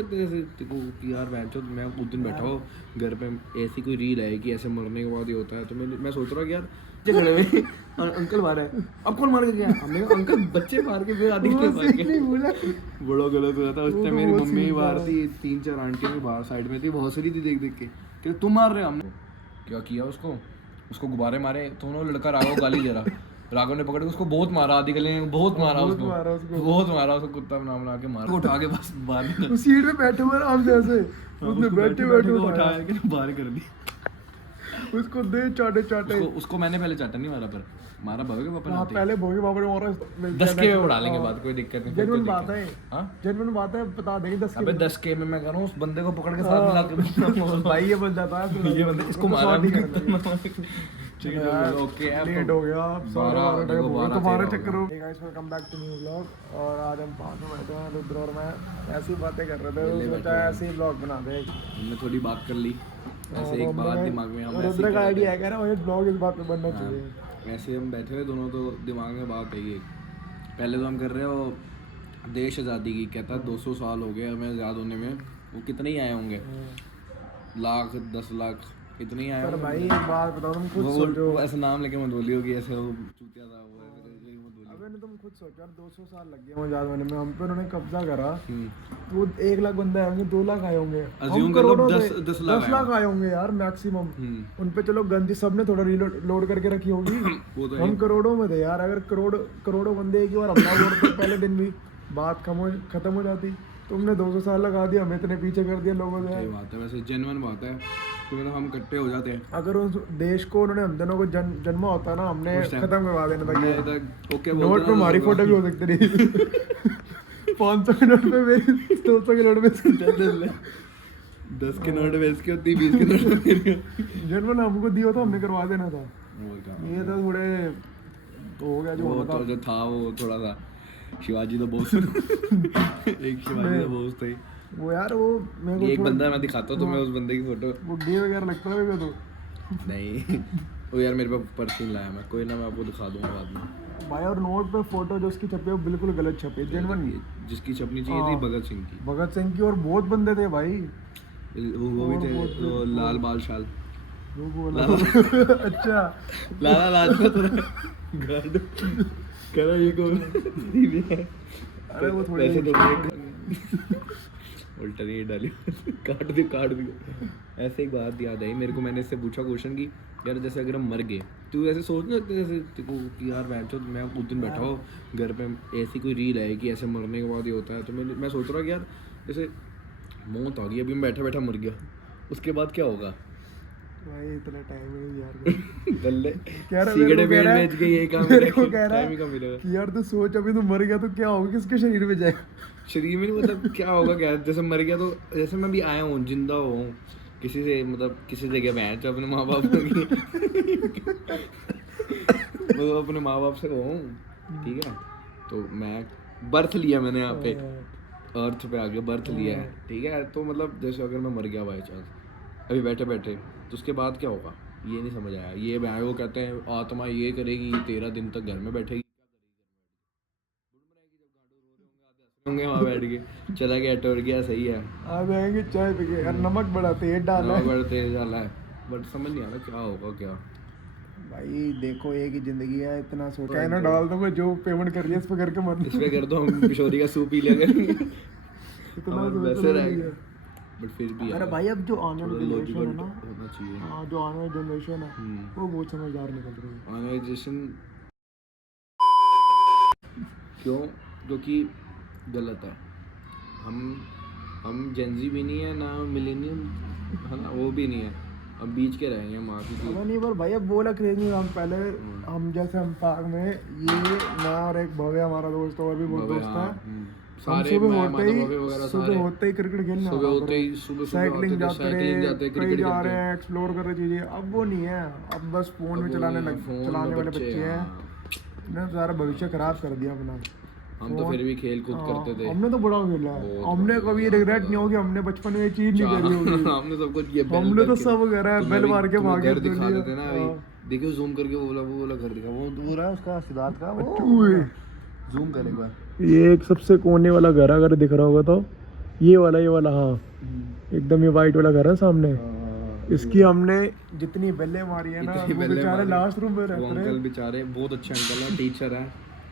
जैसे देखो कि यार मैं उस दिन बैठा हो घर पे, ऐसी कोई रील है कि ऐसे मरने के बाद ही होता है, तो मैं सोच रहा हूँ कि यार खड़े में अंकल मारा है, अब कौन मार के गया? हमने कहा अंकल बच्चे मार के फिर आदि के मार के बड़ा गलत हुआ था उस टाइम। मेरी मम्मी भी बाहर थी, 3-4 आंटियां भी बाहर साइड में थी, वो हंस रही थी देख देख के कि तुम मार रहे हो। हमने क्या किया, उसको गुब्बारे मारे तो उन्होंने लड़का राघव गाली दे रहा, राघव ने पकड़ के उसको बहुत मारा, आधी गले में बहुत मारा उसको कुत्ता बना के मारा, उठा के बस बाहर सीट पे बैठे हुए आराम से ऐसे उसने बैठे उठा के बाहर कर दी। उसको दे चाटे उसको मैंने पहले चाटा नहीं मारा, पर मारा भवे के पापा ने। पहले भोगे पापा ने मारा 10 के में उड़ा लेंगे बात, कोई दिक्कत नहीं। जेन्युइन बात है, हां जेन्युइन बात है, बता देंगे 10 के। अबे 10 के में मैं कह रहा हूं उस बंदे को पकड़ के साथ मिला के भाई ये बंदा था, ये बंदे इसको मारा भी ठीक है। ओके लेट हो गया, 12 तुम्हारे चक्कर हो। Hey guys, welcome back to new vlog. और आज हम पांच में बैठे हैं, रुद्र और मैं ऐसी बातें कर रहे थे, सोचा ऐसे ही व्लॉग बना दे। हमने थोड़ी बात कर ली ऐसे, एक बात दिमाग में, हम रुद्र का आइडिया है, कह रहा है व्लॉग इस बात पे बनना चाहिए। वैसे हम बैठे हुए दोनों, तो दिमाग में बात है ये, पहले तो हम कर रहे हो देश आज़ादी की, कहता 200 साल हो गए हमें आज़ाद होने में, वो कितने ही आए होंगे, लाख 10 लाख इतने ही आए होंगे। भाई एक बात बताओ, तुम खुद सोचो, ऐसा नाम लेके मत बोलियो कि ऐसे वो चूतिया था वो, ऐसे मत बोलियो। अबे नहीं, तुम खुद सोचो यार, 200 साल लग गए आज़ाद होने में, हम पे उन्होंने कब्जा करा, तो 1 लाख बंदे आए होंगे, 2 लाख आए होंगे, अज्यूम कर लो 10 लाख आए होंगे यार मैक्सिमम। उन पे चलो गंदी सबने थोड़ा लोड करके रखी होगी, हम करोड़ों में थे यार। अगर करोड़ों बंदे एक ही बार हमला बोलते पहले दिन भी, बात खत्म हो जाती। तुमने 200 साल लगा दिया, हमें इतने पीछे कर दिया लोगों ने। सही बात है, वैसे जेन्युइन बात है, तो हम इकट्ठे हो जाते हैं। अगर उस देश को उन्होंने हम दोनों को जन्मा होता ना, हमने खत्म करवा देना था। ओके, नोट पे हमारी फोटो भी हो सकती थी। 500 के नोट पे मेरी, 200 के नोट पे 10 के नोट बेच के होती, 20 के नोट मेरी। जन्म हमको दिया था, हमने करवा देना था। ये तो थोड़े तो हो गया जो था वो थोड़ा सा शिवाजी तो बहुत एक शिवाजी तो बहुत थे वो यार। वो मेरे को एक बंदा मैं दिखाता हूँ तुम्हें, उस बंदे की फोटो, बुड्ढी वगैरह लगता है मेरे को तो। नहीं वो यार मेरे पास पर्ची लाया मैं, कोई ना मैं आपको दिखा दूंगा बाद में भाई। और नोट पे फोटो जो उसकी छपी है वो बिल्कुल गलत छपी है, जेन्युइन। जिसकी छपनी चाहिए थी भगत सिंह की, और बहुत बंदे थे भाई, वो भी थे, वो लाल बाल शाल, अच्छा लाला लाजपत गार्ड करा ये कौन? अरे वो थोड़े वैसे तो उल्टा नहीं डाली, काट दी। ऐसे एक बात याद आई मेरे को, मैंने इससे पूछा क्वेश्चन की यार, जैसे अगर हम मर गए, तू ऐसे सोच ना, जैसे देखो कि यार मैं उस दिन बैठा हो घर पे, ऐसी कोई रील है कि ऐसे मरने के बाद ही होता है, तो मैं सोच रहा कि यार जैसे मौत आ गई, अभी मैं बैठा मर गया, उसके बाद क्या होगा? भाई इतना टाइम नहीं यार। दल्ले सिगरेट बेच के यही काम मेरे को कह रहा टाइम ही कम मिलेगा कि यार तू सोच, अभी तू मर गया तो क्या होगा, किसके शरीर में जाएगा? शरीर में नहीं, मतलब क्या होगा, क्या जैसे मर गया तो, जैसे मैं भी आया हूँ जिंदा हूँ किसी से, मतलब किसी जगह मैं अपने माँ बाप वो अपने माँ बाप से हूँ, ठीक है, तो मैं बर्थ लिया मैंने यहाँ पे, अर्थ पे आके बर्थ लिया है, ठीक है, तो मतलब जैसे अगर मैं मर गया बाई चांस अभी बैठे तो उसके बाद क्या होगा ये नहीं समझ आया। ये वो कहते हैं आत्मा ये करेगी 13 दिन तक घर में बैठेगी, होंगे वहाँ बैठ के, चला गया टोर गया, सही है, आ जाएंगे चाय पी के, यार नमक बड़ा तेज डाला है, बट समझ नहीं आ रहा क्या होगा क्या। भाई देखो एक ही जिंदगी है, इतना सोचा है ना, डाल दूंगा जो पेमेंट कर लिया इस पे करके मत, इस पे कर दो, हम किशोरी का सूप पी लेंगे इतना वैसे रहेगा, बट फिर भी अरे भाई अब जो आने वाली जनरेशन है ना, होना चाहिए। हाँ जो आने वाली जनरेशन है वो बहुत समझदार निकल रही है। आने वाली जनरेशन क्यों? क्योंकि गलत है, हम जेनजी भी नहीं है ना, मिलेनियम है ना, वो भी नहीं है, अब बीच के रहेंगे हम आगे। नहीं पर भाई अब बोला क्रेज नहीं, हम पहले हम जैसे हम पार्क में ये मैं और एक भव्य हमारा दोस्त और भी बहुत दोस्त है, सारे सुबह होते ही क्रिकेट खेलने, सुबह होते ही साइकिलिंग जाते रहे, कहीं जा रहे हैं, एक्सप्लोर कर रहे चीजें। अब वो नहीं है, अब बस फोन में चलाने वाले बच्चे हैं, इन्होंने सारा भविष्य खराब कर दिया अपना। हम तो फिर भी खेल कूद करते थे, हमने तो बड़ा खेला है, हमने कभी रिग्रेट नहीं होगी, हमने बचपन में ये चीज नहीं करी होगी। हमने सब कुछ किया, हमने तो सब करा है, बेल मार के भागे, घर दिखा देते ना अभी, देखियो जूम करके, वो बोला घर दिखा, वो रहा उसका सिद्धार्थ का, वो जूम कर एक बार, ये एक सबसे कोने वाला घर अगर दिख रहा होगा तो ये वाला हाँ एकदम ये वाइट वाला घर है सामने। इसकी हमने जितनी बेलें मारी है ना, इतनी वो बेलें बेचारे मारी। लास्ट रूम में वो रहते अंकल हैं। बेचारे बहुत अच्छे अंकल हैं, टीचर हैं।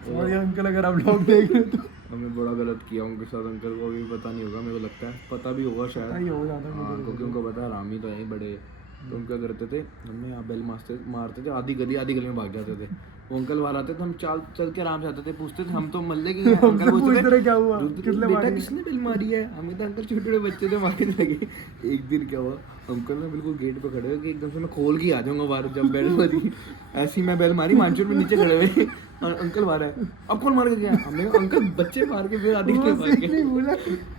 और ये अंकल अगर आप लोग देख रहे हो तो हमने बड़ा गलत किया उनके साथ। अंकल को अभी पता नहीं होगा, मेरे को लगता है पता भी होगा शायद। सही हो जाता है हाँ, मुझे। क्योंकि उनको पता है हरामी तो है बड़े। तो उनका करते थे, हमने यहाँ बेल मारते थे, आधी गली में भाग जाते थे। वो अंकल बाहर आते थे, हम चल के आराम से आते थे, पूछते थे हम तो मल्ले के हैं। अंकल पूछते थे क्या हुआ, किसने बेटा मारी है? किसने बेल मारी है? हमें तो अंकल छोटे छोटे बच्चे थे, मारने लगे। एक दिन क्या हुआ, अंकल ने बिल्कुल गेट पे खड़े हो कि एकदम से मैं खोल के आ जाऊंगा बाहर जब बेल मारी। ऐसी मैं बेल मारी, मानसून में नीचे खड़े हुए अंकल बाहर है, अब कौन मार के गया? हमने कहा अंकल बच्चे मार के फिर आधी के मार के।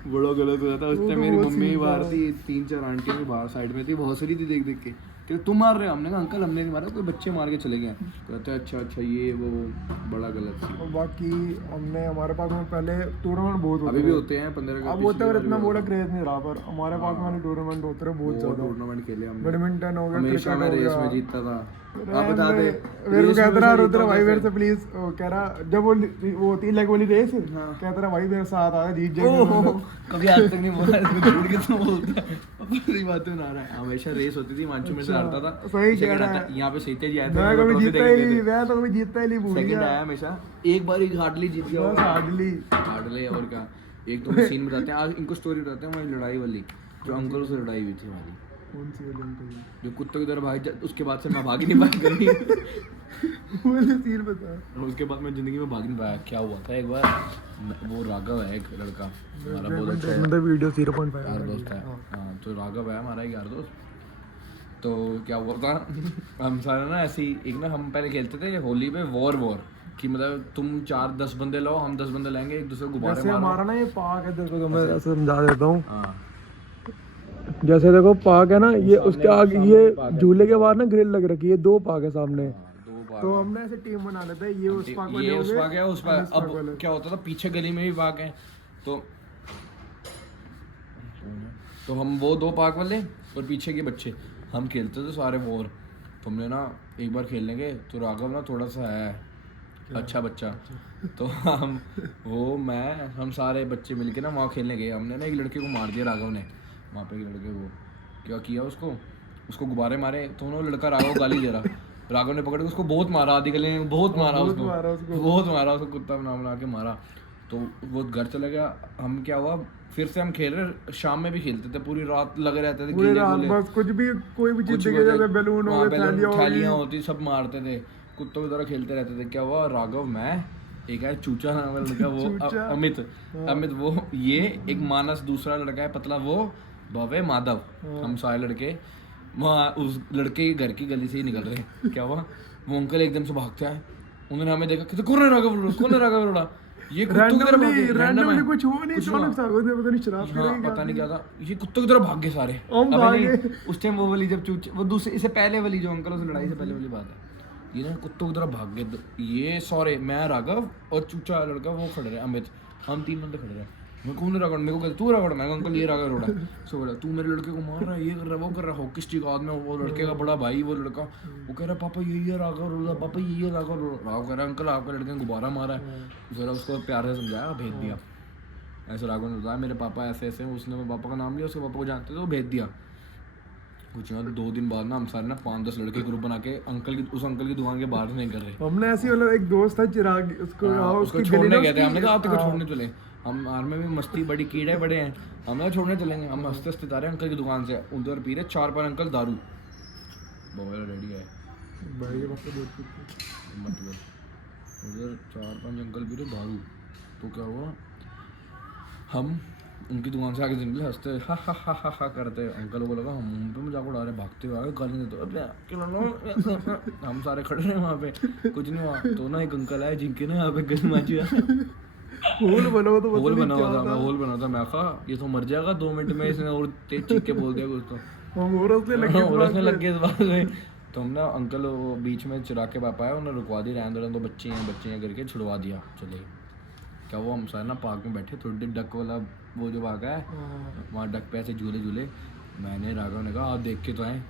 बड़ा गलत हुआ था उस टाइम। मेरी मम्मी भी बाहर थी, 3-4 आंटियां भी बाहर साइड में थी, बहुत सारी थी देख देख के कि तुम मार रहे हो। हमने कहा अंकल हमने नहीं मारा, कोई बच्चे मार के चले गए। कहते अच्छा ये वो, बड़ा गलत था। और बाकी हमने हमारे पास में पहले टूर्नामेंट बहुत होते अभी भी होते हैं 15 का। अब होते हैं, इतना बड़ा क्रेज नहीं रहा, पर हमारे पास में टूर्नामेंट होते रहे बहुत ज्यादा। टूर्नामेंट खेले हमने, बैडमिंटन हो गया, हमेशा क्रिकेट मैं हो रेस गया। में जीतता था। आप बता दे, मेरे को कहता रहा रुद्र भाई मेरे से प्लीज, कह रहा जब वो होती लेग वाली रेस, कहता रहा भाई मेरे साथ आ जीत जाएगा। कभी आज तक नहीं बोला, झूठ के तो बोलता है, अपनी बातें बना रहा है। हमेशा रेस होती थी, मानचू में से हारता था। सही कह रहा है। यहाँ पे सीते जी आए थे, मैं कभी जीता ही नहीं, मैं तो कभी जीता ही नहीं, भूल सेकंड गया आया हमेशा। एक बार ही हार्डली जीत गया, बस हार्डली। और क्या, एक तो सीन बताते हैं आज, इनको स्टोरी बताते हैं हमारी लड़ाई वाली, जो अंकल से लड़ाई हुई थी हमारी। कौन सी वाली अंकल? जो कुत्तों की तरह भाग, उसके बाद से मैं भाग ही नहीं पाया कभी। वाले सीन बता। और उसके बाद मैं जिंदगी में भाग नहीं पाया। क्या हुआ था एक बार, वो राघव है एक लड़का हमारा, बहुत अच्छा मतलब वीडियो 0.5 यार दोस्त है। हाँ, तो राघव है हमारा एक यार दोस्त। तो क्या हुआ था, हम सारे ना ऐसे ही एक ना, हम पहले खेलते थे होली पे वॉर कि मतलब तुम 4-10 बंदे लाओ, हम 10 बंदे लाएंगे, एक दूसरे को गुब्बारे जैसे मारो। हमारा ना ये पार्क है, देखो तो मैं ऐसे समझा देता हूँ। हाँ, जैसे देखो पार्क है ना, ये उसके आगे ये झूले के बाहर ना ग्रिल लग रखी है, 2 पार्क है सामने। दो बार तो हमने ऐसे टीम बना लेते हैं, ये उस पार्क वाले ये उस होंगे, पार्क है, उस हम पार्क। इस पार्क अब वाले। क्या होता था, पीछे गली में भी पार्क है, तो हम वो 2 पार्क वाले और पीछे के बच्चे हम खेलते थे सारे वॉर। तो हमने ना एक बार खेलने गए, तो राघव ना थोड़ा सा है अच्छा बच्चा, तो हम सारे बच्चे मिलके ना वहाँ खेलने गए। हमने ना एक लड़के को मार दिया, राघव ने वहाँ पे एक लड़के को क्या किया, उसको गुब्बारे मारे। तो वो लड़का राघव को गाली दे रहा, राघव ने पकड़ के उसको बहुत मारा, आधी गली में बहुत मारा उसको, कुत्ता बना के मारा। तो वो घर चला गया। हम क्या हुआ, फिर से हम खेल रहे, शाम में भी खेलते थे, पूरी रात लगे रहते थे, पूरी रात बस कुछ भी, कोई भी चीज दिखे, जैसे बैलून हो गए, थैलियां होती, सब मारते थे, कुत्तों की तरह खेलते रहते थे। क्या हुआ, राघव, मैं, एक है चूचा नाम का लड़का, वो अमित, वो ये एक मानस, दूसरा लड़का है पतला, वो भव्य, माधव, हम सारे लड़के वहाँ उस लड़के के घर की गली से ही निकल रहे। क्या हुआ, वो अंकल एकदम से भागते आए, उन्होंने हमें देखा कि कौन है राघव रोड़ा, ये कुत्तों की तरह भागे, रैंडमली कुछ हुआ नहीं, अचानक से आगे पता नहीं शराब पी रहे हैं, पता नहीं क्या था, ये कुत्तों की तरह भाग गए सारे। उस टाइम वो वाली जब चूचे, वो दूसरे, इससे पहले वाली जो अंकल से लड़ाई से पहले वाली बात है, ये ना कुत्तों की तरह भाग गए ये सारे। मैं, राघव और चूचा लड़का वो खड़े रहे, अमित, हम 3 बंदे खड़े रहे। मैं कौन रगड़, मेरे को कहते तू रगड़, मैं अंकल ये राघव रोड़ा। सो बोला तू मेरे लड़के को मार रहा है, ये कर रहा है, वो कर रहा है, हॉकी स्टिक हाथ में, वो लड़के का बड़ा भाई, वो लड़का, वो कह रहा है पापा यही है राघव रोड़ा, पापा यही है राघव रोड़ा। राघव कह रहा है अंकल आपके लड़के ने गुब्बारा मारा है। जरा उसको प्यार से समझाया, भेज दिया। ऐसे राघव ने बताया मेरे पापा ऐसे ऐसे, उसने मेरे पापा का नाम लिया, उसके पापा को जानते थे, वो भेज दिया। कुछ 2 दिन बाद ना हम सारे ना 5-10 लड़के ग्रुप बना के उस अंकल की दुकान के बाहर नहीं कर रहे। हमने ऐसे मतलब एक दोस्त था चिराग, उसको छोड़ने गए थे, हमने कहा आप तो छोड़ने चले, हम आर्मी में मस्ती बड़ी कीड़े बड़े हैं, हम छोड़ने चलेंगे। हम हंसते हंसते जा रहे हैं अंकल की दुकान से, उधर पी रहे 4-5 अंकल दारू, बहुत रेडी है भाई के पास बहुत मतलब, उधर 4-5 अंकल पी रहे दारू। तो क्या हुआ, हम उनकी दुकान से आगे निकले, हंसते हा करते, अंकल को लगा हम पे मजाक उड़ा रहे, भागते हुए आगे गाली देते, हम सारे खड़े रहे वहाँ पे, कुछ नहीं हुआ। तो ना एक अंकल आए जिनके ना यहाँ पे गन माची होल बना हुआ था, मैं कहा ये तो मर जाएगा 2 मिनट में, इसने और तेज चीख के बोल दिया कुछ, तो हम और लग गए इस बात में। तो हम ना अंकल वो बीच में चिराग के पापा आए, उन्होंने रुकवा दी, रहने दो, तो बच्चे हैं करके छुड़वा दिया, चले। क्या वो हम सारे ना पार्क में बैठे, थोड़ी देर डक वाला वो जो भागा है वहाँ डक पे ऐसे झूले, मैंने राघव ने कहा आप देख के तो आए,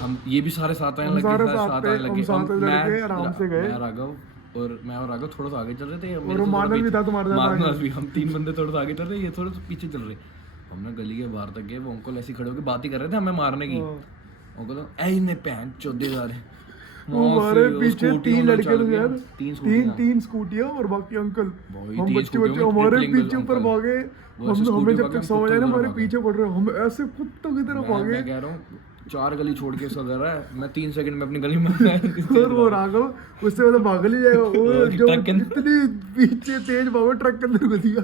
हम ये भी सारे साथ आने लगे, मैं राघव थोड़ा सा आगे चल रहे थे, मानस भी, हम 3 बंदे थोड़ा सा आगे चल रहे, ये थोड़ा सा पीछे चल रहे। हमने गली के बाहर तक गए, वो अंकल ऐसे खड़े होकर बात ही कर रहे थे हमें मारने की। अंकल तो ऐ ने पैंट चौधे जा रहे, हमारे पीछे 3 लड़के थे यार, तीन तीन स्कूटियां और बाकी अंकल, भाई, हम 3 बच्चे स्कूटियों में हमारे ट्रिपलिंग पीछे ऊपर अंकल। भागे। वो ऐसे हमें स्कूटी जब भागे, तक समझ आया ना कुत्तों की हमारे तरह पीछे पड़ रहे, हम ऐसे कुत्तों की तरह भागे। मैं कह रहा हूँ 4 गली छोड़ के इसका घर है, मैं 3 सेकंड में अपनी गली में और वो राघव उससे मतलब भाग नहीं जाएगा वो, जो ट्रक के अंदर। इतनी पीछे तेज भागो ट्रक के अंदर घुस गया।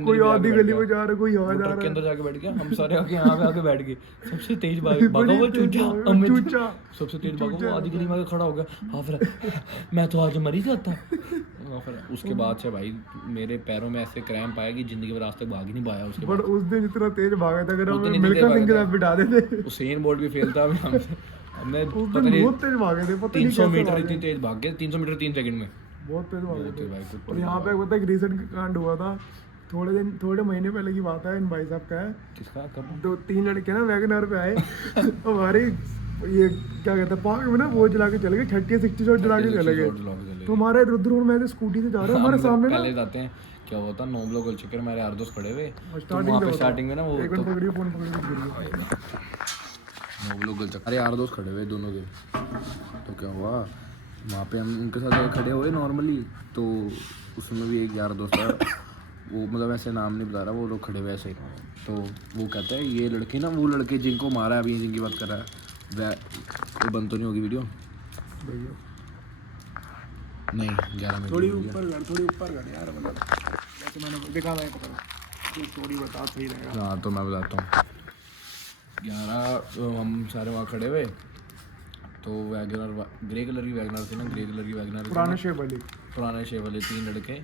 कोई आधी गली में जा रहा है, कोई यहाँ जा ट्रक के रहा अंदर है। जाके बैठ गया, हम सारे आके यहाँ पे आके बैठ गए। सबसे तेज भागा वो चूचा, अमित चूचा सबसे तेज भागा वो आधी गली में आके खड़ा हो गया। हाँ फिर मैं तो आज मर ही जाता। हाँ फिर उसके बाद से भाई मेरे पैरों में ऐसे क्रैम्प आया कि जिंदगी में रास्ते भाग ही नहीं पाया उसके बट बाद। उस दिन इतना तेज भागा था, अगर उस दिन हमें इतनी मिल्खा तेज सिंह के भागा साथ बिठा देते। उसेन बोल्ट भी फेल था हमने उस पता दिन नहीं बहुत तेज भागे थे, पता नहीं 300 कैसे मीटर भागे। इतनी तेज भाग गए, 300 मीटर 3 सेकंड में। बहुत तेज भागे बहुत थे तेज भाई, कुत्तों और यहाँ पे पता है एक रिसेंट कांड हुआ था, थोड़े महीने पहले की बात है, इन भाई साहब का है। किसका कब 2-3 लड़के ना वैगनर पे आए हमारे ये क्या कहते हैं पार्क में ना वो चला के चले गए, 30-60 शॉट चला के चले गए। तो हमारे रुद्र और मैं स्कूटी से जा रहे हैं, हमारे सामने ना पहले जाते हैं क्या होता, 9 ब्लॉक गोल चक्कर मेरे यार दोस्त खड़े हुए, तो स्टार्टिंग वहाँ पे में स्टार्टिंग में ना वो एक मिनट पकड़िए, फोन पकड़िए। 9 ब्लॉक गोल चक्कर, अरे यार दोस्त खड़े हुए दोनों के। तो क्या हुआ वहाँ पे हम उनके साथ खड़े हुए नॉर्मली, तो उसमें भी एक यार दोस्त था, वो मतलब ऐसे नाम नहीं बता रहा, वो लोग खड़े हुए ऐसे। तो वो कहता है ये लड़के ना, वो लड़के जिनको मारा है अभी, जिनकी बात कर रहा है वह, वो बंद तो नहीं होगी वीडियो? नहीं 11 मिनट थोड़ी ऊपर कर यार, मतलब जैसे मैंने देखा था तो स्टोरी बता सही रहेगा। हाँ तो मैं बताता हूँ। 11 हम सारे वहाँ खड़े हुए, तो वैगनर ग्रे कलर की वैगनर थी ना, ग्रे कलर की वैगनर पुराने शेव वाले 3 लड़के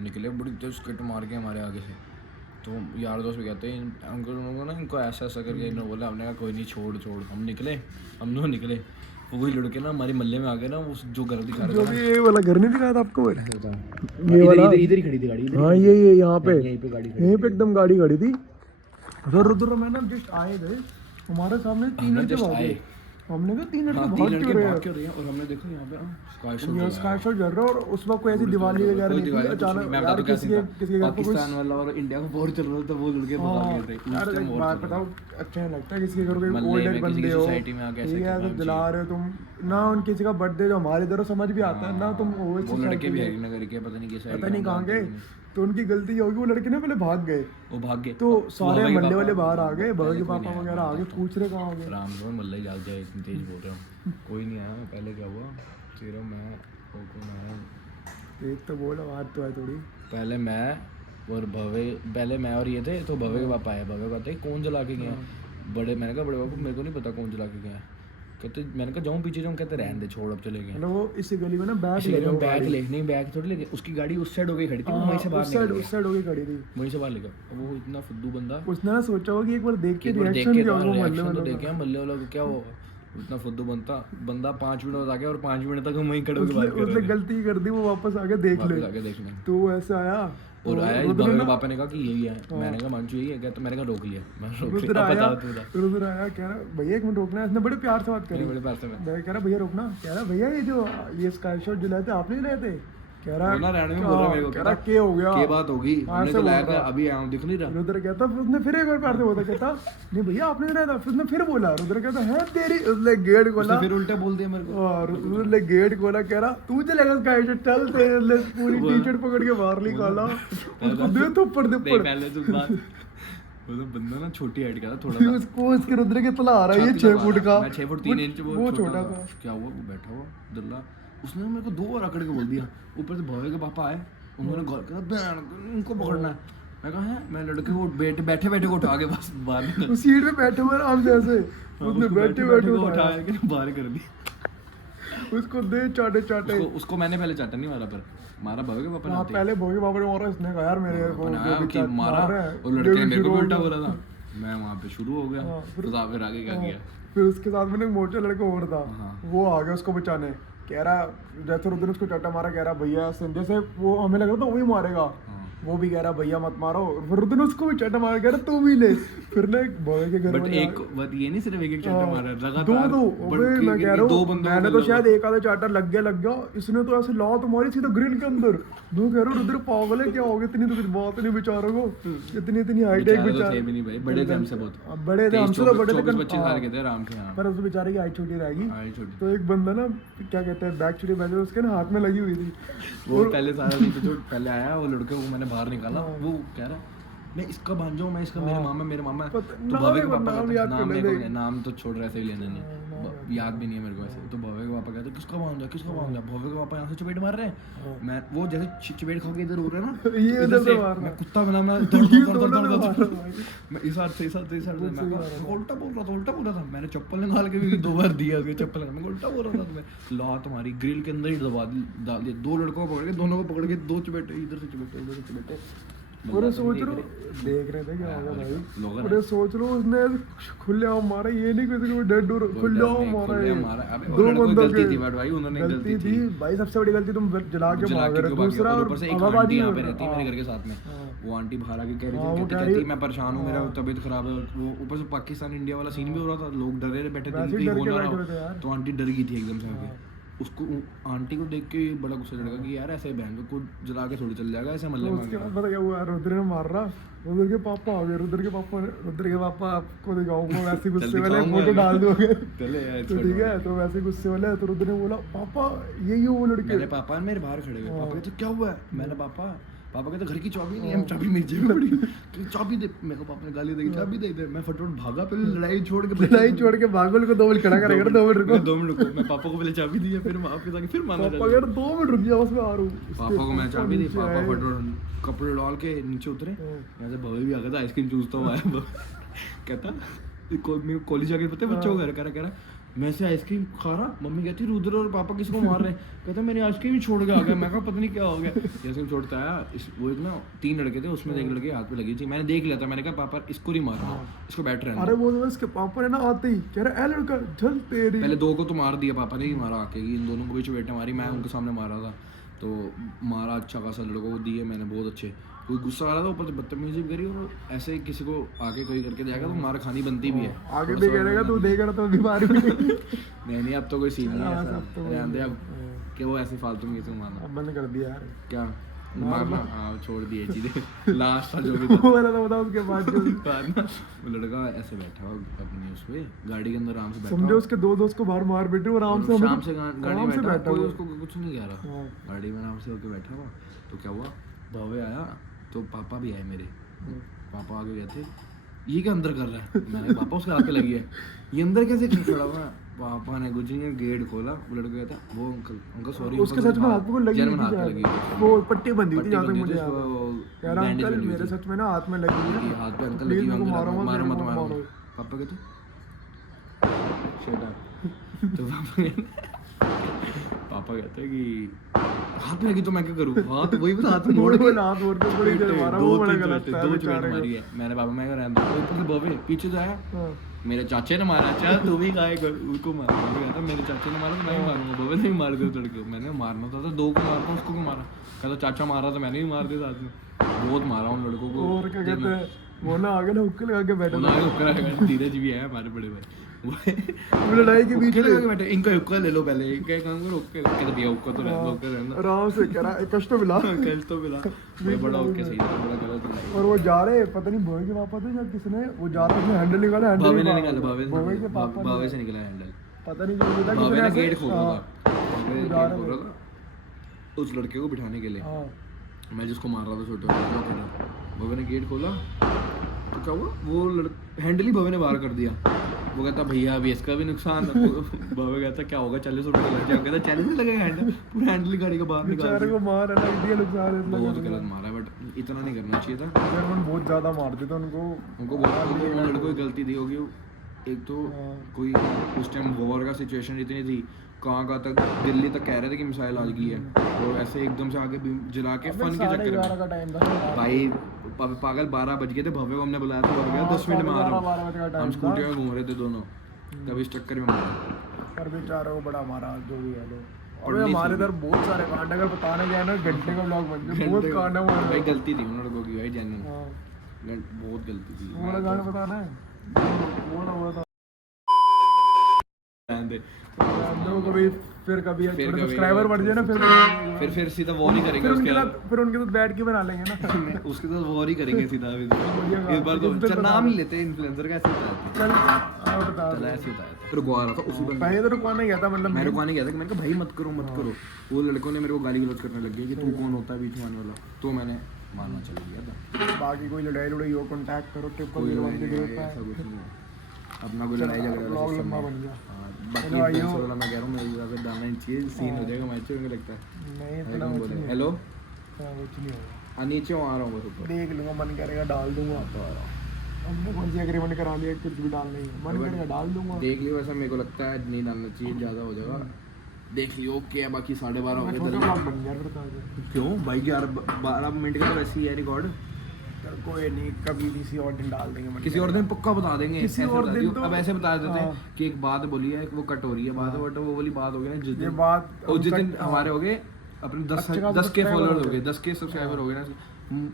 निकले बड़ी तेज कट मार के हमारे आगे से। तो यार दोस्त भी कहते हैं अंकल ना इनको ऐसा ऐसा करके इन्होंने बोला, हमने कहा कोई नहीं छोड़। हम दोनों निकले, वो वही लड़के ना हमारे मल्ले में आ गए ना, उस जो घर दिखा रहे थे, ये वाला घर नहीं दिखाया था आपको? ये वाला इधर ही खड़ी थी गाड़ी। हाँ ये यहाँ पे यहीं पे गाड़ी यहीं पे एकदम गाड़ी खड़ी थी। रुद्र मैं ना जस्ट आए थे, हमारे सामने 3 लड़के भागे। हमने कहा 3 लड़के भाग क्यों रहे हैं? और हमने देखा यहाँ पे स्काई शॉट जल रहा है, और उस वक्त कोई ऐसी दिवाली वगैरह नहीं थी। अचानक यार किसी के घर पे कुछ पाकिस्तान वाला और इंडिया का वॉर चल रहा था, वो लड़के भाग गए थे। यार एक बात बताओ, अच्छा नहीं लगता किसी के घर कोई ओल्ड एज बंदे हो, सोसाइटी में आके ठीक है, तो जला रहे हो तुम ना, उन किसी का बर्थडे जो हमारे इधर समझ भी आता है ना, तुम वो लड़के भी हरिनगर के पता नहीं कैसे, पता नहीं कहाँ गए, तो उनकी गलती होगी, वो लड़के ना पहले भाग गए, वो भाग गए। तो सारे मल्ले वाले बाहर आ गए, भगत के पापा वगैरह आ गए, पूछ रहे कहाँ गए। राम को मल्ला ही जाग जाए, इतनी तेज बोल रहा हूँ। कोई नहीं आया। पहले क्या हुआ, तेरा मैं और कौन आया, एक तो बोल आवाज तो है थोड़ी। पहले मैं और ये थे, तो भवे के पापा आए। भवे कहते कौन जला के गया? बड़े मैंने कहा बड़े बाबू मेरे को नहीं पता कौन जला के गया। कहते मैंने कहा जाऊँ पीछे जाऊँ? कहते रहने दे छोड़, अब चले गए। मतलब वो इसी गली में ना बैग थोड़ी लेके, उसकी गाड़ी उस साइड हो गई खड़ी थी, वहीं से बाहर निकल उस साइड हो गई खड़ी थी, वहीं से बाहर निकल। अब वो इतना फुद्दू बंदा, उसने ना सोचा होगा कि एक बार देख के एक बार देख रिएक्शन के क्या होगा मल्ले रिएक्शन तो वालों देखे मल्ले वालों को क्या होगा। इतना फुद्दू बंदा 5 मिनट आ गया, और 5 मिनट तक हम वहीं खड़े होकर बात कर उसने रहे थे। गलती कर दी, वो वापस आके देख ले, आगे देखने तो वो ऐसे आया और आया, भवे के पापा ने कहा कि यही है। मैंने कहा मंचू यही है क्या? तो मैंने कहा रोक लिया, मैंने रोक रुद्र लिया। आया, बता रुद्र आया, कह रहा भैया 1 मिनट रोकना है। इसने बड़े प्यार से बात करी, बड़े पास में मैं कह रहा भैया रोकना, कह रहा भैया ये स्काई शॉट जलाए थे आपने जलाए थे? कह रहा बोला रहने में, बोल रहा मेरे को, कह रहा क्या हो गया, क्या बात होगी, हमने तो लाया था अभी आया हूं, दिख नहीं रहा। रुद्र कहता, फिर उसने फिर एक बार प्यार से बोला, कहता नहीं भैया आपने जलाया था। फिर उसने फिर बोला, रुद्र कहता है तेरी, उसने गेट खोला, फिर उल्टा बोल दिया मेरे को। और उसने गेट खोला, कह रहा तू चलेगा स्काई शॉट, चल तेरे पूरी टी-शर्ट पकड़ के बाहर निकाला, उसको दे थप्पड़ पहले तो बात, वो तो बंदा ना छोटी हाइट का था थोड़ा, उसको उसके रुद्र के तला आ रहा है, ये 6 फुट का, मैं 6 फुट 3 इंच, वो छोटा था। क्या हुआ, वो बैठा हुआ दल्ला, उसने मेरे को 2 बार अकड़ के बोल दिया। ऊपर से भवे के पापा आए, उन्होंने गौर करा बहन उनको पकड़ना है। मैं कहा है, मैं लड़के को बैठे बैठे को उठा के बस बाहर निकल, उस सीट पे बैठे हुए आराम से ऐसे, उसने बैठे बैठे उठाया के बाहर कर दिया। उसको दे चाटे। उसको मैंने पहले चाटा नहीं मारा, पर मारा भवे के पापा ने। हाँ पहले भोगे बाबा ने मारा, इसने कहा यार मेरे को कि मारा, और लड़के ने मेरे को उल्टा बोला था। मैं वहाँ पे शुरू हो गया, तो फिर आगे क्या किया, फिर उसके साथ में एक मोटा लड़का और था, वो आ गया उसको बचाने। कह रहा जैसे रुद्र ने उसको चाटा मारा, कह रहा भैया जैसे वो हमें लग रहा था वही मारेगा, वो भी कह रहा भैया मत मारो, फिर रुद्र ने उसको भी चट मार, कह रहा तू भी ले। फिर ना भवे के घर बट में एक बात ये नहीं सिर्फ एक चट्टा मारा है, दो लगातार दो अबे मैं कह रहा हूँ मैंने तो शायद एक आधा चार्टर लग गया, इसने तो ऐसे लात तुम्हारी सीधा ग्रिल के अंदर। मैं कह रहा हूँ रुद्र पागल है क्या हो गया, इतनी तो कुछ बात नहीं बेचारों को, इतनी हाइटेक बेचारे नहीं भाई, बड़े थे हमसे बहुत, बड़े थे हमसे तो बड़े थे 25 साल के थे आराम से। हाँ पर उस बेचारे की हाइट छोटी रहेगी। हाइट छोटी। तो एक बंदा ना क्या कहते हैं बैक छुरी बैठे उसके ना हाथ में लगी हुई थी, वो पहले सारा दिन जो पहले आया वो लड़के को मैंने बाहर निकाला, वो कह रहा मैं इसका बांध जाऊँ, मैं इसका मेरे मामा तो भवे के पापा कहते नाम तो छोड़ रहे थे लेने नहीं, याद भी नहीं है मेरे को ऐसे। तो भवे के पापा कहते किसका बांध जा, भवे के पापा यहाँ से चपेट मार रहे हैं, मैं वो जैसे चपेट खा के इधर हो रहे हैं ना, ये इधर से मैं कुत्ता बना मैं इस हाथ से मैं उल्टा बोल रहा था, मैंने चप्पल निकाल के भी 2 बार दिया, चप्पल मैं उल्टा बोल रहा था, तुम्हें लात हमारी ग्रिल के अंदर ही डाल दिया, 2 लड़कों को पकड़ के, दोनों को पकड़ के 2 चपेटे, इधर से चपेटे। और सोच लो देख रहे थे क्या होगा भाई, और सोच लो उसने खुले आम मारा, ये नहीं किसी को डेड डोर खुले आम मारा, 2 बंदों की गलती थी भाई, सबसे बड़ी गलती तुम जला के भाग रहे। दूसरा और आंटी यहाँ पे रहती है मेरे घर के साथ में, वो आंटी बाहर आके कह रही थी मैं परेशान हूँ, मेरा तबीयत खराब है, वो ऊपर से पाकिस्तान इंडिया वाला सीन भी हो रहा था, लोग डरे बैठे थे, तो आंटी डर गई थी एकदम से आके। उसको आंटी को देख के बड़ा गुस्सा चढ़ेगा कि यार ऐसे बहन को जला के थोड़ी चल जाएगा ऐसे मल्ले में। उसके बाद पता क्या हुआ, रुद्र ने मार रहा, रुद्र के पापा आ गए, रुद्र के पापा आपको दिखाऊंगा वैसे गुस्से वाले फोटो डाल दोगे तो ठीक है, तो वैसे गुस्से वाले। तो रुद्र ने बोला पापा यही वो लड़के, मेरे पापा मेरे बाहर खड़े हुए, पापा कहते क्या हुआ है, मैंने पापा कहते घर की चाबी नहीं है, हम चाबी मेरी जेब में पड़ी, चाबी दे, मेरे को पापा ने गाली दी चाबी दे दे, मैं फटाफट भागा, पहले लड़ाई छोड़ के भागो को 2 मिनट खड़ा करेगा, 2 मिनट रुको, मैं पापा को पहले चाबी दी है, फिर वापस आके फिर माना पापा यार 2 मिनट रुक जा, बस मैं आ रहा हूं। पापा को मैं चाबी दी, पापा फटाफट कपड़े डाल के नीचे उतरे, यहाँ से भवे भी आ गया था आइसक्रीम चूसता हुआ है, कहता मेरे कॉलेज आके पता है बच्चों को कह रहा मैं से आइसक्रीम खा रहा, मम्मी कहती रुद्र और पापा किसको मार रहे हैं, कहता मेरी आइसक्रीम ही छोड़ के आ गया, मैं कहा पता नहीं क्या हो गया, आइसक्रीम छोड़ता आया, वो एक ना 3 लड़के थे, उसमें एक लड़के हाथ पे लगी थी, मैंने देख लिया था, मैंने कहा पापा इसको नहीं मारना, इसको बैठ रहे हैं। अरे वो इसके पापा ने ना आते ही कह रहा है लड़का चल तेरी, पहले 2 को तो मार दिया पापा ने ही मारा आके, इन दोनों को भी चपेटें मारी, मैं उनके सामने मारा था, तो मारा अच्छा खासा लड़कों को दिए मैंने बहुत अच्छे, कोई गुस्सा आ रहा था ऊपर से बदतमीजी करी, और ऐसे किसी को आगे कोई करके जाएगा तो मार खानी बनती भी है, आगे भी करेगा तू देख रहा तो बीमारी नहीं अब तो कोई सीन नहीं है ऐसा, अब कि वो ऐसे फालतू में किसी मारना बंद कर दिया यार, क्या मारना, हाँ छोड़ दिए चीजें लास्ट था जो भी था वाला तो बता उसके बाद ना वो लड़का ऐसे बैठा हुआ अपनी उस पे गाड़ी के अंदर आराम से बैठा, समझो उसके 2 दोस्त को बाहर मार बैठे और आराम से शाम से गाड़ी में बैठा, कोई उसको कुछ नहीं कह रहा, गाड़ी में आराम से होके बैठा हुआ। तो क्या हुआ, भवे आया तो पापा भी आए मेरे, पापा आगे गए थे, ये क्या अंदर कर रहा है, मैंने पापा उसके हाथ पे लगी है, ये अंदर कैसे खड़ा हुआ, पापा ने कुछ नहीं गेट खोला, वो लड़का कहता वो अंकल सॉरी, उसके सच में हाथ पे लगी लगी वो पट्टी बंधी थी जहाँ तक मुझे याद है, अंकल मेरे सच में ना हाथ में लगी है, हाथ पे अंकल लगी, मारो मत, पापा कहते शट अप, तो पापा कहते हैं कि हाथ में लगी तो मैं क्या करूँ, हाथ वही बता हाथ मोड़ के बड़ी देर मारा, वो बड़ा गलत है, 2 चपेट मारी है मैंने, पापा मैं रहने दो, ऊपर से बवे पीछे तो आया, मेरे चाचे ने मारा, चल तू भी गाय उनको मारा, कहता मेरे चाचे ने मारा तो मैं ही मारूंगा, बवे ने भी मार दिया लड़के को, मैंने मारना था 2 को मारता उसको क्यों मारा, कहता चाचा मारा तो मैंने भी मार दिया साथ में, बहुत मारा उन लड़कों को। और क्या कहते हैं वो ना आगे ना हुक्के लगा के बैठा था, धीरज भी है हमारे बड़े भाई, लड़ाई के बीच में बैठे, इनका हुक्का ले लो पहले, इनका काम करो, हुक्का दिया, हुक्का तो रहना आराम से कह रहा कष्ट तो मिला, बड़ा ओके सही था, बड़ा गलत। और वो जा रहे पता नहीं भवे के पापा थे या किसने, वो जा रहा है हैंडल निकाला, भावे ने निकाला, भवे के पापा भावे से निकला हैंडल, पता नहीं क्यों था, भावे ने गेट खोल रहा था उस लड़के को बिठाने के लिए, मैं जिसको मार रहा था छोटे, भवे ने गेट खोला तो क्या हुआ, वो हैंडल ही भवे ने बाहर कर दिया, वो कहता भैया अभी इसका भी नुकसान, भवे कहता क्या होगा 40 रुपये लग जाएगा, कहता 40 नहीं लगेगा, हैंडल पूरा हैंडल ही गाड़ी का बाहर निकाल दिया, को मार अलग दिया नुकसान, बहुत गलत मारा है, बट इतना नहीं करना चाहिए था यार, मन बहुत ज्यादा मारते थे उनको बहुत, लड़कों की गलती थी होगी, एक तो कोई उस टाइम वॉर का सिचुएशन इतनी थी, कहाँ तक दिल्ली तक कह रहे थे कि मिसाइल आ गई है, और ऐसे एकदम से आगे जला के फन के चक्कर में भाई पागल 12 बज गए थे, भव्य को हमने बुलाया था, भव्य 10 मिनट में आ रहा, हम स्कूटी में घूम रहे थे दोनों, तब इस चक्कर में मारा, पर बेचारा को बड़ा मारा जो भी है, अबे हमारे इधर बहुत सारे कांड अगर बताने गया ना घंटे का ब्लॉग बन जाए बहुत कांड है भाई गलती थी उन लोगों की भाई जेन्युइन बहुत गलती थी वो वाला गाना बताना है वो ना था लोगों को भी फिर कभी थोड़े सब्सक्राइबर बढ़ जाए ना फिर सीधा वो नहीं करेंगे फिर उनके साथ बैठ के बना लेंगे ना उसके साथ वो ही करेंगे सीधा अभी इस बार तो चल नाम नहीं लेते इन्फ्लुएंसर का ऐसे होता है बता चल ऐसे होता है रुकवा रहा था उसी बंदे पहले तो रुकवाने गया था मतलब मैं रुकवाने गया था कि मैंने कहा भाई मत करो वो लड़कों ने मेरे को गाली गलौज करने लग गई कि तू कौन होता है बीच में आने वाला तो मैंने मारना चल गया था बाकी कोई लड़ाई हो कांटेक्ट करो कोई लड़ाई नहीं है, ऐसा कुछ नहीं है अपना कोई लड़ाई झगड़ा वाला ब्लॉग सिस्टम लंबा है। बन गया हाँ, बाकी इन्फ्लुएंसर वाला मैं कह रहा हूँ मेरी जगह पे डालना ही चाहिए सीन हो जाएगा मैच में लगता है नहीं इतना कुछ नहीं हेलो कुछ नहीं होगा हाँ नीचे आ रहा हूँ बस ऊपर देख लूंगा मन करेगा डाल दूंगा तो आ रहा हूँ हमने कौन सी एग्रीमेंट करा लिया कुछ भी डाल नहीं मन करेगा डाल दूंगा देख लियो वैसा मेरे को लगता है नहीं डालना चाहिए ज़्यादा हो जाएगा देख लियो ओके है बाकी 12:30 हो छोटा गए ब्लॉग बन गया फिर तो आगे। क्यों भाई 12 मिनट का तो वैसे ही है रिकॉर्ड चल कोई नहीं कभी किसी और दिन डाल देंगे मन किसी और दिन पक्का बता देंगे किसी ऐसे और बता दिन दियो। तो- अब ऐसे बता देते हैं हाँ। कि एक बात बोली है वो कट हो रही है बात बट वो वाली बात हो गई ना जिस ये दिन बात और जिस दिन हाँ। हमारे हो गए अपने 10 अच्छे खासे 10 के subscriber फॉलोअर हो हो गए। गए 10 के सब्सक्राइबर हो गए ना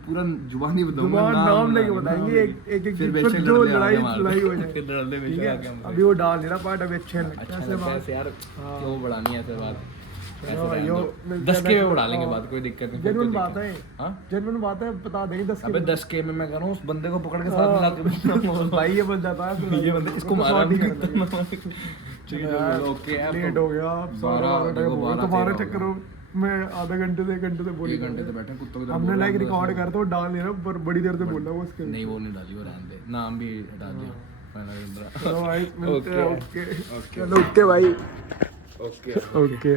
पूरा जुबानी बताऊंगा जुबान नाम लेके नाम बताएंगे एक एक फिर पर बेशक जो लड़ने आ लड़ाई गए हमारे। लड़ाई हो जाए फिर लड़ने ठीक बेशक आ है गए हमसे। अभी वो डाल नहीं रहा पार्ट अभी अच्छे लगते अच्छा हैं ऐसे लगता है बात ऐसे यार हाँ। क्यों बढ़ानी है ऐसे बात ऐसे चलो, रहने यो, दो। मिलते 10 हैं के next- में बढ़ा लेंगे हाँ। बात कोई दिक्कत नहीं फिर जेन्युइन कोई बात दिक्कत है नहीं। हाँ जेन्युइन बात है बता देंगे 10 अबे 10 के में मैं कह रहा हूँ उस बंदे को पकड़ के साथ मिला के भाई ये बन जाता है ये बंदे इसको मारा ठीक है ओके लेट हो गया 12:30 टाइम हो गया तुम्हारे चक्करों में आधा घंटे से 1 घंटे से बोली 1 घंटे से बैठे कुत्तों की तरह हमने बोल रहा लाइक हूँ, रिकॉर्ड कर तो डाल नहीं रहा पर बड़ी देर से बोल रहा हूँ उसके नहीं वो नहीं डाली वो रहने दे नाम भी हटा दिया मैंने चलो भाई मिलते हैं ओके ओके चलो ओके भाई ओके ओके